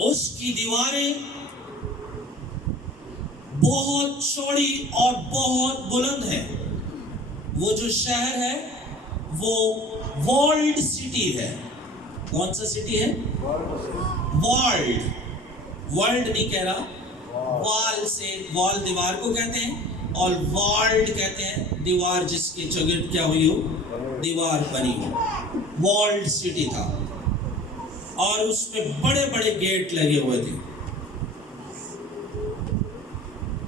اس کی دیواریں بہت چوڑی اور بہت بلند ہے. وہ جو شہر ہے وہ والڈ سٹی ہے. کون سا سٹی ہے؟ والڈ. ورلڈ نہیں کہہ رہا، وال سے، وال دیوار کو کہتے ہیں، اور والڈ کہتے ہیں دیوار جس کی چگٹ کیا ہوئی ہو، دیوار بنی ہو. والڈ سٹی تھا اور اس میں بڑے بڑے گیٹ لگے ہوئے تھے.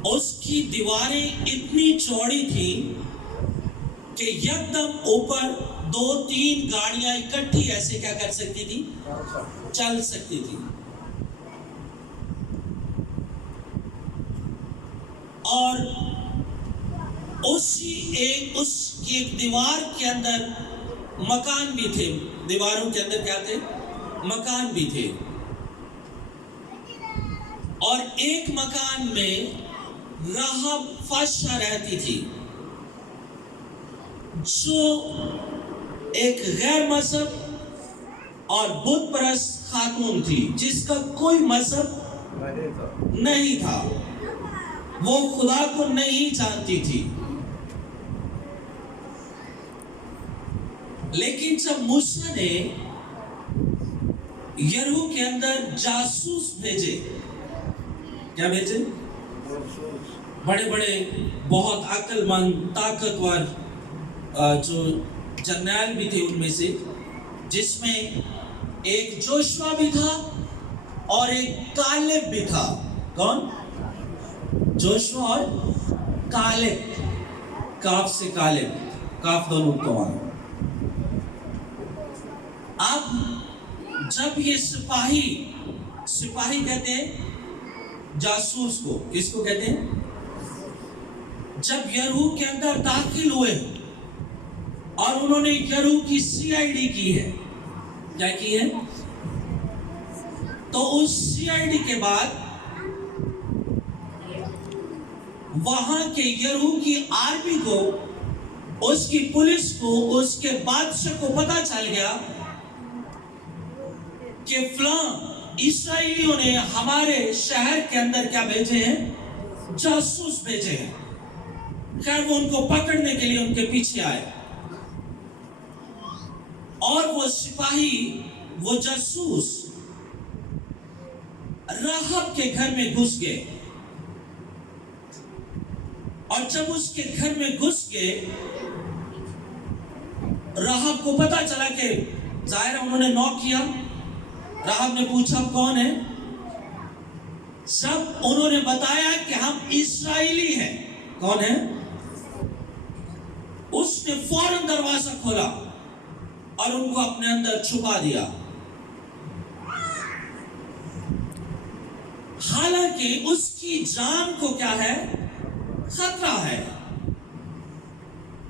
اس کی دیواریں اتنی چوڑی تھیں کہ یکدم اوپر 2-3 گاڑیاں اکٹھی ایسے کیا کر سکتی تھی؟ چل سکتی تھی. اور اس کی ایک دیوار کے اندر مکان بھی تھے. دیواروں کے اندر کیا تھے؟ مکان بھی تھے. اور ایک مکان میں راہب فاشا رہتی تھی، جو ایک غیر مذہب اور بت پرست خاتون تھی، جس کا کوئی مذہب نہیں تھا. وہ خدا کو نہیں جانتی تھی. لیکن جب موسیٰ نے یریحو کے اندر جاسوس بھیجے، کیا بھیجے؟ بڑے بڑے بہت عقل مند طاقتور جو جرنیل بھی تھے ان میں سے، جس میں ایک جوشوا بھی تھا اور ایک کالب بھی تھا. کون؟ جوشوا اور کالب. کاف سے کالب، کاف دونوں کو آنا. اب جب یہ سپاہی کہتے ہیں جاسوس کو، کس کو کہتے ہیں؟ جب یریحو کے اندر داخل ہوئے اور انہوں نے یریحو کی CID کی ہے، کیا کی ہے؟ تو اس CID کے بعد وہاں کے یریحو کی آرمی کو، اس کی پولیس کو، اس کے بادشاہ کو پتہ چل گیا کہ فلاں اسرائیلیوں نے ہمارے شہر کے اندر کیا بھیجے ہیں؟ جاسوس بھیجے ہیں. خیر وہ ان کو پکڑنے کے لیے ان کے پیچھے آئے، اور وہ سپاہی، وہ جاسوس راہب کے گھر میں گھس گئے. اور جب اس کے گھر میں گھس گئے، راہب کو پتا چلا کہ ظاہر انہوں نے نوک کیا. راہب نے پوچھا کون ہے؟ سب انہوں نے بتایا کہ ہم اسرائیلی ہیں. کون ہے؟ اس نے فوراً دروازہ کھولا اور ان کو اپنے اندر چھپا دیا. حالانکہ اس کی جان کو کیا ہے؟ خطرہ ہے.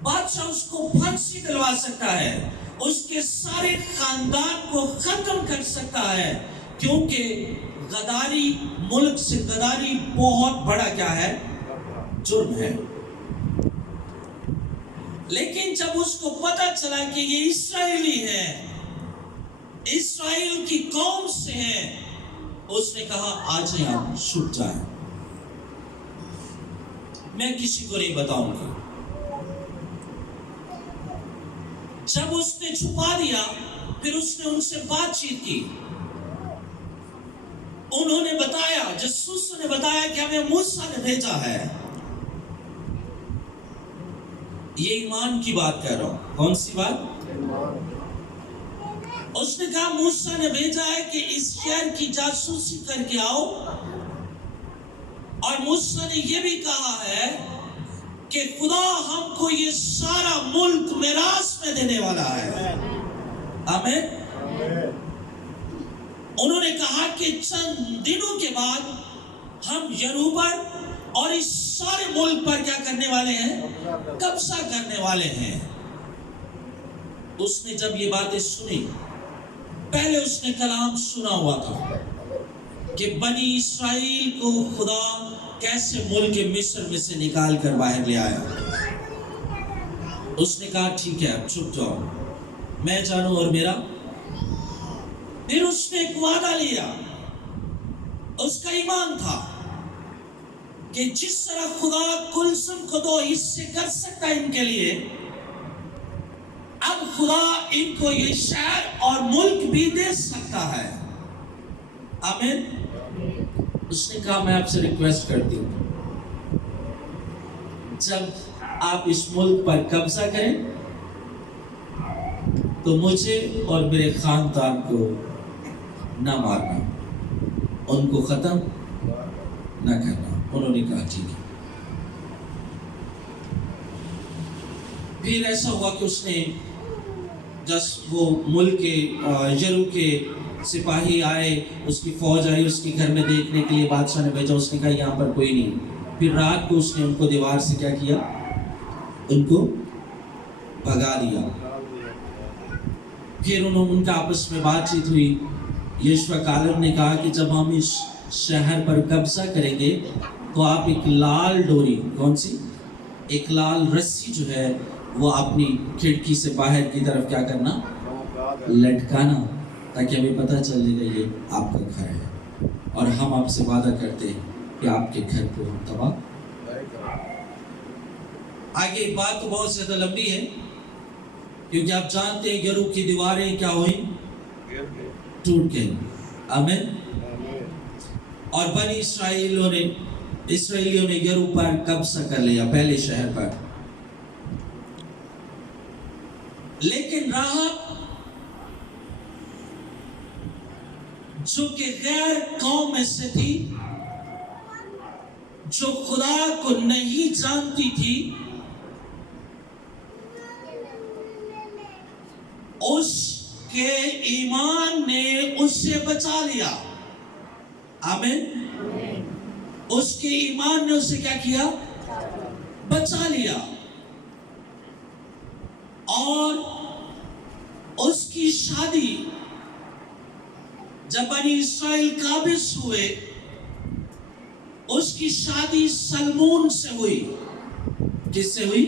بادشاہ اس کو پھانسی دلوا سکتا ہے، اس کے سارے خاندان کو ختم کر سکتا ہے، کیونکہ غداری، ملک سے غداری بہت بڑا کیا ہے؟ جرم ہے. لیکن جب اس کو پتا چلا کہ یہ اسرائیلی ہے، اسرائیل کی قوم سے ہے، اس نے کہا آ جائیں، آپ چھپ جائیں، میں کسی کو نہیں بتاؤں گا. جب اس نے چھپا دیا، پھر اس نے ان سے بات چیت کی. انہوں نے بتایا، جاسوسوں نے بتایا کہ ہمیں موسیٰ نے بھیجا ہے. یہ ایمان کی بات کہہ رہا ہوں. کون سی بات؟ اس نے کہا موسیٰ نے بھیجا ہے کہ اس شہر کی جاسوسی کر کے آؤ، اور موسیٰ نے یہ بھی کہا ہے کہ خدا ہم کو یہ سارا ملک میراث میں دینے والا ہے. آمین. انہوں نے کہا کہ چند دنوں کے بعد ہم یریحو پر اور اس سارے ملک پر کیا کرنے والے ہیں؟ قبضہ کرنے والے ہیں. اس نے جب یہ باتیں سنی، پہلے اس نے کلام سنا ہوا تھا کہ بنی اسرائیل کو خدا کیسے ملک مصر میں سے نکال کر باہر لے آیا. اس نے کہا ٹھیک ہے، اب چھپ جاؤ، میں جانوں اور میرا. پھر اس نے ایک وعدہ لیا उसका ईमान था कि जिस तरह खुदा कुलसुम को 2 हिस्से कर सकता है इनके लिए, अब खुदा इनको ये शहर और मुल्क भी दे सकता है। आमीन। उसने कहा मैं आपसे रिक्वेस्ट करती हूँ, जब आप इस मुल्क पर कब्जा करें तो मुझे और मेरे खानदान को ना मारना, उनको खत्म ना करना। उन्होंने कहा ठीक है। फिर ऐसा हुआ कि उसने वो मुल्क के यरू के सिपाही आए, उसकी फौज आई उसके घर में देखने के लिए, बादशाह ने भेजा। उसने कहा यहाँ पर कोई नहीं। फिर रात को उसने उनको दीवार से क्या किया, उनको भगा दिया। फिर उनका आपस में बातचीत हुई। यीशु कालम ने कहा कि जब हम इस शहर पर कब्जा करेंगे तो आप एक लाल डोरी, कौन सी, एक लाल रस्सी जो है वो अपनी खिड़की से बाहर की तरफ क्या करना, लटकाना, ताकि हमें पता चलेगा ये आपका घर है और हम आपसे वादा करते हैं कि आपके घर को हम तबाह। आगे बात तो बहुत ज्यादा लंबी है, क्योंकि आप जानते हैं यरू की दीवारें क्या हुई, टूट गई। आमीन। और बनी इसराइलियों ने यरू पर कब्जा कर लिया, पहले शहर पर। लेकिन राहब जो कि गैर कौम में से थी, जो खुदा को नहीं जानती थी, उसके ईमान ने उसे बचा लिया। आमीन। उसके ईमान ने उसे क्या किया, बचा लिया। और उसकी शादी जब बनी इस्राएल काबिज हुए, उसकी शादी सलमून से हुई। किससे हुई?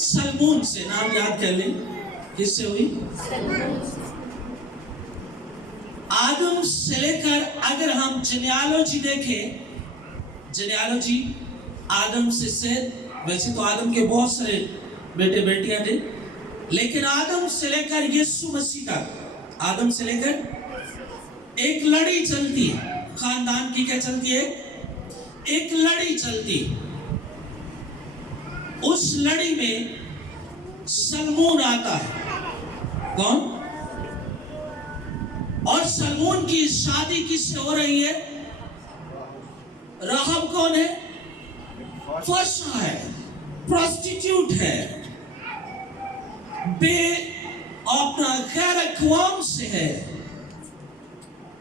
सलमून से। नाम याद कर ले, किससे हुई? आदम से लेकर, अगर हम जेनेalogy देखें, जेनेalogy आदम से सेत, वैसे तो आदम के बहुत सारे बेटे बेटियां थे, लेकिन आदम से लेकर यीशु मसीह तक, आदम से लेकर एक लड़ी चलती है खानदान की। क्या चलती है? एक लड़ी चलती। उस लड़ी में सलमून आता है। कौन? और सलमून की शादी किससे हो रही है? राहब कौन है? फर्शा है, प्रोस्टिट्यूट है, अपना गैर अक़वाम से है।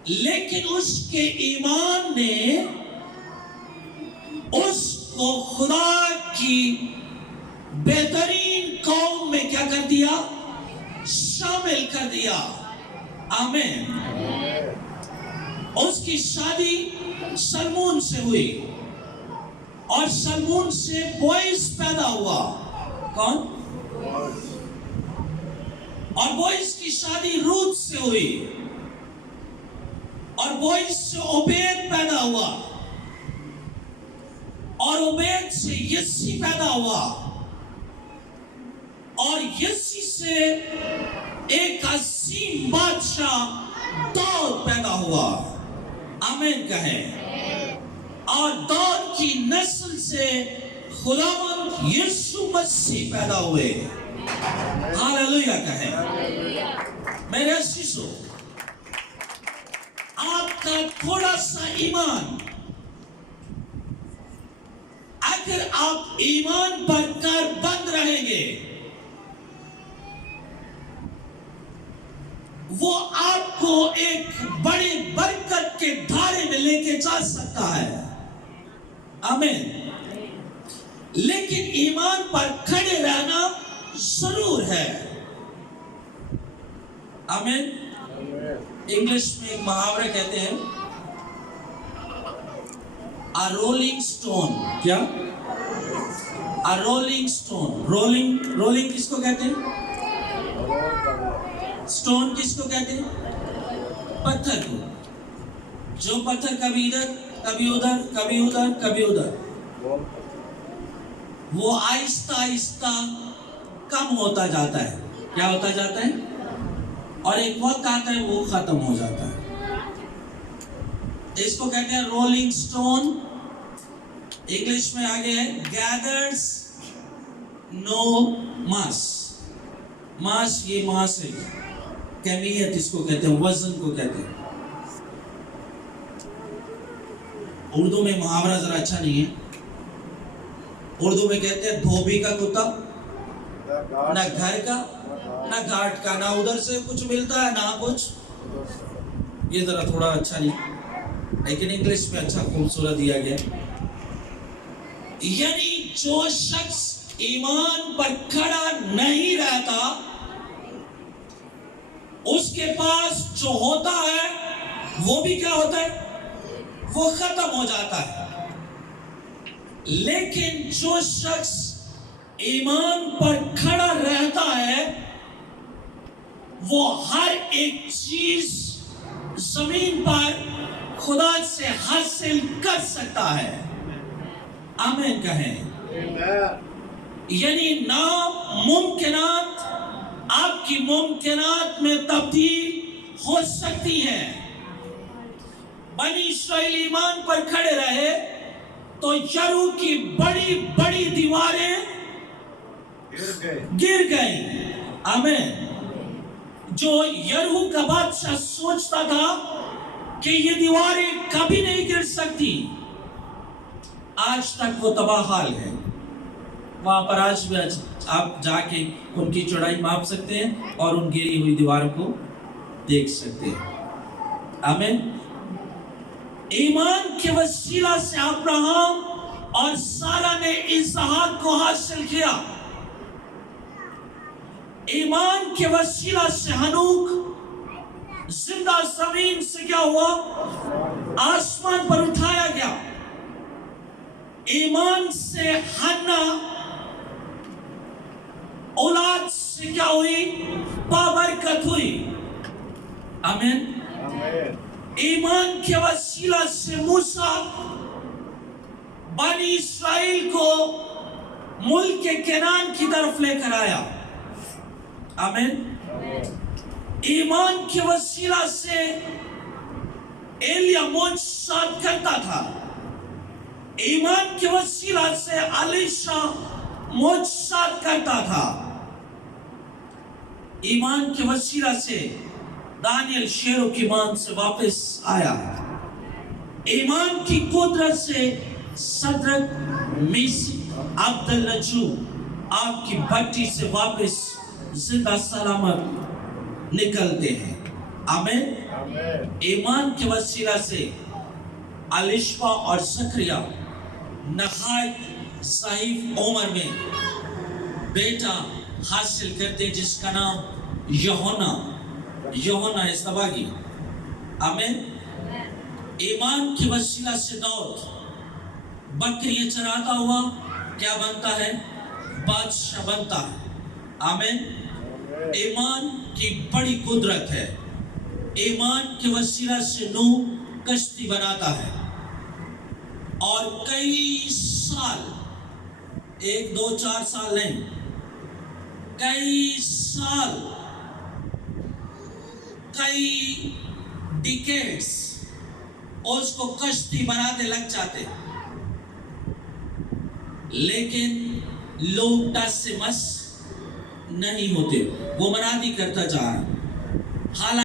लेकिन उसके ईमान ने उसको खुदा की बेहतरीन कौम में क्या कर दिया? शामिल कर दिया। आमीन। उसकी शादी सलमून से हुई और सलमून से बोइस पैदा हुआ। कौन? और बोइस की शादी रूथ से हुई और बोइस से ओबेद पैदा हुआ और ओबेद से यस्सी पैदा हुआ और यस्सी से एक असीम बादशाह दाऊद पैदा हुआ। आमीन कहें। और दाऊद की नस्ल से खुदावंद यीशु मसीह पैदा हुए। हालेलुया कहें। मेरे अजीजों, आपका थोड़ा सा ईमान, अगर आप ईमान पर कर बंद रहेंगे, वो आपको एक बड़ी बरकत के धारे में लेके जा सकता है। आमीन। लेकिन ईमान पर खड़े रहना जरूर है। आमीन। इंग्लिश में एक मुहावरा कहते हैं, अ रोलिंग स्टोन। क्या? अ रोलिंग स्टोन। रोलिंग किसको कहते हैं? स्टोन किसको कहते हैं? पत्थर को। जो पत्थर कभी इधर कभी उधर कभी उधर कभी उधर, वो आहिस्ता आहिस्ता कम होता जाता है। क्या होता जाता है? और एक वक्त आता है वो खत्म हो जाता है। इसको कहते हैं रोलिंग स्टोन। इंग्लिश में आगे है गैदर्स नो मास। मास, ये मास है, कैमियत इसको कहते हैं, वजन को कहते हैं। उर्दू में मुहावरा जरा अच्छा नहीं है। उर्दू में कहते हैं धोबी का कुत्ता, ना घर का ना घाट का, ना उधर से कुछ मिलता है ना कुछ। ये जरा थोड़ा अच्छा नहीं, लेकिन इंग्लिश में अच्छा खूबसूरत दिया गया। यानी जो शख्स ईमान पर खड़ा नहीं रहता, उसके पास जो होता है वो भी क्या होता है? वो खत्म हो जाता है। लेकिन जो शख्स ईमान पर खड़ा रहता है, वो हर एक चीज जमीन पर खुदा से हासिल कर सकता है। आमीन कहें। यानी नामुमकिनात आपकी मुमकिनात में तब्दील हो सकती हैं। बनी इस्राएल ईमान पर खड़े रहे तो यरू की बड़ी बड़ी दीवारें गिर गई। आमीन। जो यरू का बादशाह सोचता था कि ये दीवारें कभी नहीं गिर सकती, आज तक वो तबाहाल है। वहां पर आज भी आप जाके उनकी चौड़ाई माप सकते हैं और उन गिरी हुई दीवारों को देख सकते हैं। आमीन। ईमान के वसीला से अब्राहम और सारा ने इसहाक को हासिल किया। ईमान के वसीला से हनूक जिंदा जमीन से क्या हुआ? आसमान पर उठाया गया। ईमान से हन्ना औलाद से क्या हुई? बाबरकत हुई। आमीन। ईमान के वसीला से मूसा बनी इस्राएल को मुल्क के केनान की तरफ लेकर आया। आमीन। ईमान के वसीला से एलिया मोजज़ात करता था। ईमान के वसीला से अलीशा मोजज़ात करता था। ईमान के वसीला से दानियल शेरों की मान से वापस आया। ईमान की कुदरत से सदरक, मीशक, अब्दुल्नजूर आग की भट्टी से वापस जिंदा सलामत निकलते हैं। आमीन। ईमान के वसीला से अलिशबा और ज़करिया नहायत ज़ईफ उम्र में बेटा हासिल करते जिसका नाम यूहन्ना इस्तबागी। आमीन। ईमान के वसीला से दाऊद बकरियां चराता हुआ क्या बनता है? बादशाह बनता है। आमीन। ईमान की बड़ी कुदरत है। ईमान के वसीला से नूह कश्ती बनाता है और कई साल, 1 2 4 साल नहीं, कई साल, कई डिकेड्स उसको कश्ती बनाते लग जाते, लेकिन लोग टस से मस नहीं होते। वो मनादी करता जा रहा। हालांकि